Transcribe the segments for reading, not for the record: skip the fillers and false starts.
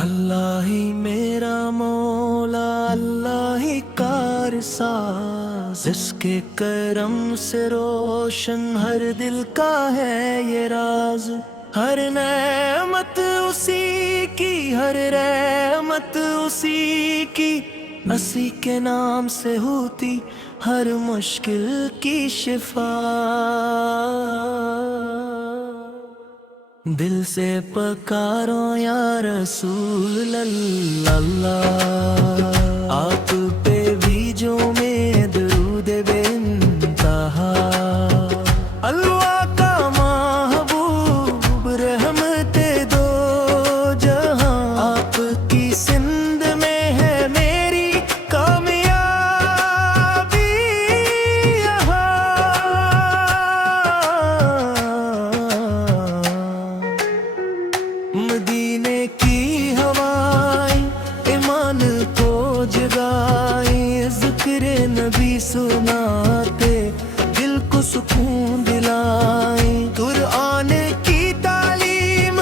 اللہ ہی میرا مولا، اللہ ہی کارساز، اس کے کرم سے روشن ہر دل کا ہے یہ راز۔ ہر نعمت اسی کی، ہر رحمت اسی کی، اسی کے نام سے ہوتی ہر مشکل کی شفا۔ دل سے پکارو یا رسول اللہ، آپ پہ بھیجو میں درود بے انتہا۔ اللہ کا محبوب رحمت دو جہاں، آپ کی سند میں ہے میری کامیابی یہاں۔ مدینے کی ہوائیں ایمان کو جگائیں، ذکر نبی سناتے دل کو سکون دلائیں۔ قرآن کی تعلیم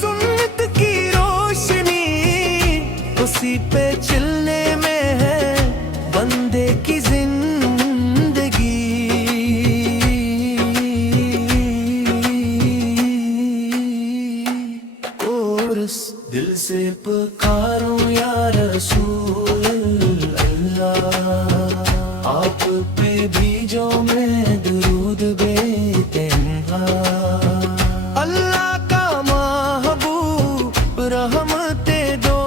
سنت کی روشنی، اسی پہ چلنے میں ہے بندے کی زندگی۔ دل سے پکارو یا رسول اللہ، آپ پہ بھیجو میں درود بے انتہا۔ اللہ کا محبوب رحمت دو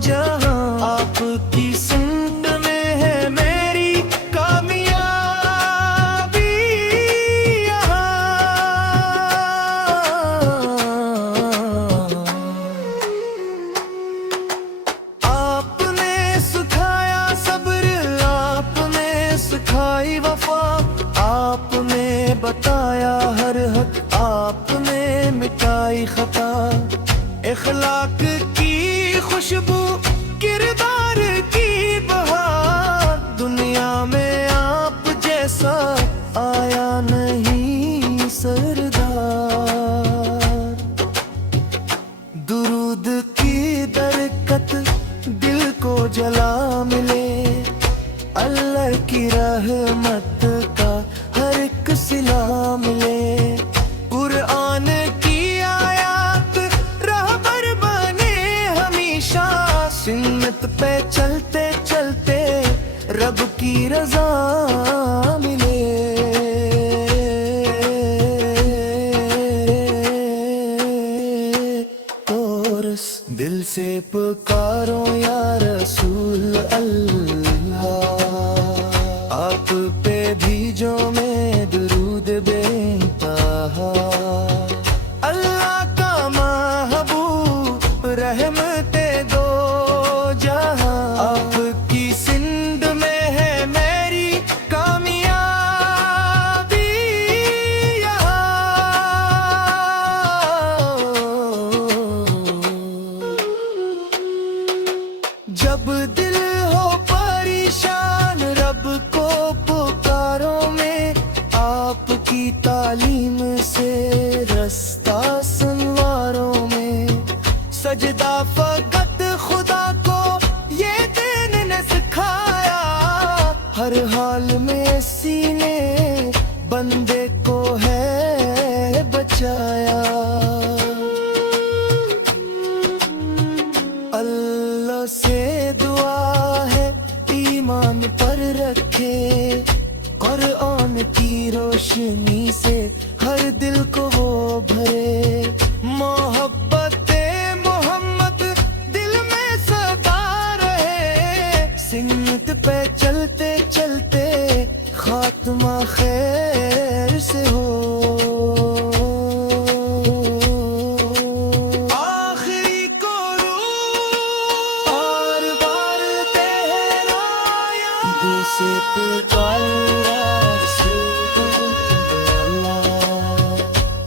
جہاں، آپ کی سنت میں ہے میری کامیابی یہاں۔ سکھائی وفا آپ نے، بتایا ہر حق آپ نے، مٹائی خطا۔ اخلاق کی خوشبو، کردار کی بہار، دنیا میں آپ جیسا آیا نہیں سردار۔ درود کی درکت دل کو جلا ملے، اللہ کی رحمت کا ہر ایک صلہ ملے۔ قرآن کی آیات رہبر بنے ہمیشہ، سنت پہ چلتے چلتے رب کی رضا ملے۔ اور دل سے پکارو یا رسول اللہ، آپ پہ بھیجو میں درود بے انتہا۔ اللہ کا محبوب رحمت دو جہاں، آپ کی سند میں ہے میری کامیابی یہاں۔ جب دل ہو پریشان رب کو پکارو میں، آپ کی تعلیم سے رستہ سنواروں میں۔ سجدہ فقط خدا کو یہ دین نے سکھایا، ہر حال میں سینے بندے کو ہے بچایا۔ اللہ سے دعا ہے ایمان پر رکھے، قرآن کی روشنی سے ہر دل کو وہ بھرے۔ محبت محمد دل میں سدا رہے، سنت پہ چلتے چلتے خاتمہ خیر سے ہو۔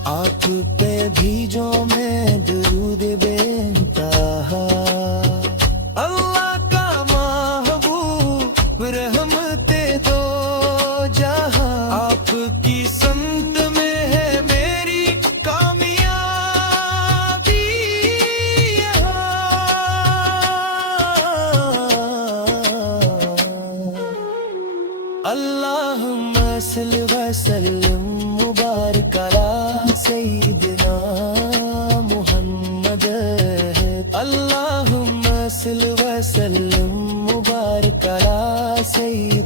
آپ پہ بھیجو میں درود بے انتہا۔ اللہ کا محبوب رحمت دو جہاں، آپ کی سمت میں ہے میری کامیابی یہاں۔ اللهم صل وسلم مبارک علی سیدنا محمد اللهم صل وسلم مبارک علی سیدنا